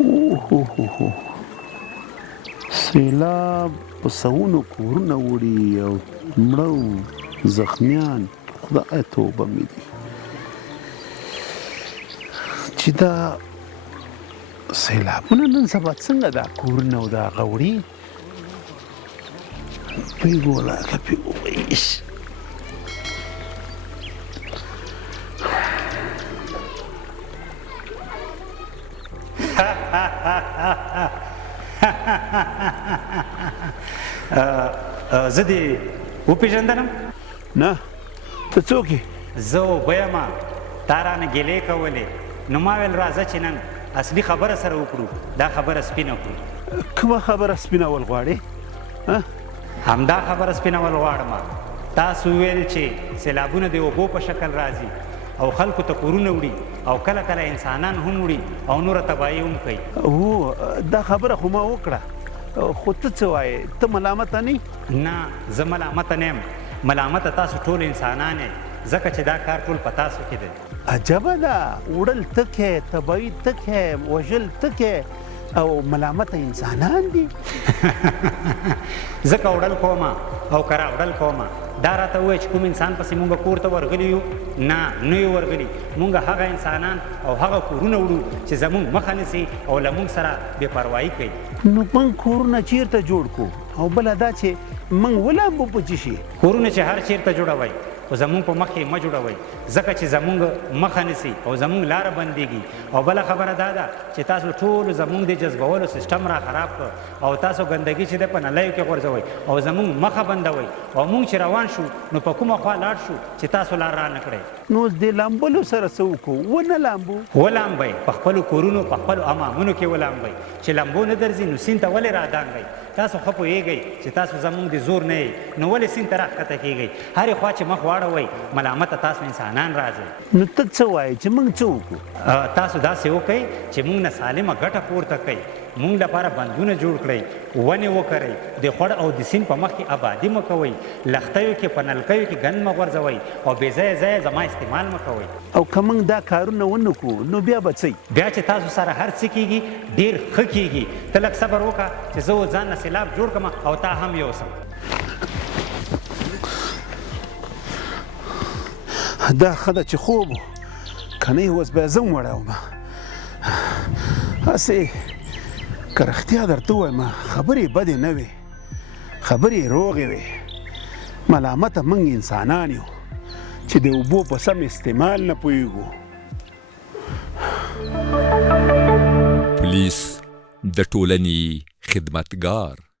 اوه سیلاب په سوونو کورونه وړي او مړه او زخمیان خدای توبه مې دي چې دا سیلابونه نن سبا څنګه دا کورونه او دا هغه وړي پیګولا که پیګویش زه دې وپېژندلم نه ته څوک یې زه اوبه یم تا رانه ګیلې کولې نو ما ویل راځه چې نن اصلي خبره سره وکړو دا خبره سپینه کړو کومه خبره سپینول غواړې همدا خبره سپینول غواړم تاسو ویل چې سیلابونه د اوبو په شکل راځي او خلکو ته کورونه وړي او کله کله انسانان هم وړي او نوره تباهي هم کوي هو دا خبره خو ما وکړه خو ته څه وایې ته ملامته نه نه زه ملامته نه یم ملامته تاسو ټول انسانان یې ځکه چې دا کار ټول په تاسو کې دی عجبه ده وړل ته کې تباهي ته کې وژل ته کې او ملامته انسانان دي ځکه وړل کومه او که راوړل کومه دا راته ووایه چې کوم انسان پسې مونږ کور ته ورغلي یو نه یو ورغلي مونږ هغه انسانان او هغه کورونه وړو چې زمونږ مخه نیسي او له مونږ سره بې پروایي کوي نو موږ کورونه چیرته جوړ کړو او بله دا چې موږ ولامبو په څه شي کورونه چې هر چیرته جوړوئ خو زمونږ په مخ یې مه جوړوئ ځکه چې زمونږ مخه نیسي او زمونږ لاره بندېږي او بله خبره دا ده چې تاسو ټولو زمونږ د جذبولو سیسټم را خراب کړ او تاسو ګندګي چې ده په نلیو کې غورځوئ او زمونږ مخه بندوئ او مونږ چې روان شو نو په کومه خوا لاړ شو چې تاسو لار را نه کړئ نو د لامبلو سره څه وکړو ونه لامبو ولامبئ په خپلو کورونو په خپلو امامونو کې ولامبئ چې لامبو نه درځي نو سیند ته ولې رادانګئ تاسو ښه پوهېږئ چې تاسو زمونږ د زور نه یئ نو ولې سیند ته راښکته کېږئ هرې خوا چې مخ واړوئ ملامته تاسو انسانان راځئ نو ته څه وایې چې موږ څه وکړو تاسو داسې وکئ چې موږ نه سالمه ګټه پورته کوئ موږ لپاره بندونه جوړ کړئ ونې وکرئ د خوړ او د سیند په مخ کې آبادي مه کوئ لښتیو کې په نلکیو کې ګند مه غورځوئ او بې ځایه ځایه زما استعمال مه کوئ او که موږ دا کارونه ونه کړو نو بیا به څه بیا چې تاسو سره هر څه کېږي ډېر ښه کېږي ته لږ صبر وکړه چې زه ځان نه سیلاب جوړ کړم او تا هم یوسم دا ښه ده چې خوب و که نه اوس بیا زه هم وړی هسې که رښتیا درته ووایم خبرې بدې نه وې خبرې روغې وې ملامته موږ انسانان یو چې د اوبو په سم استعمال نه پوهېږو پولیس د ټولنې خدمتګار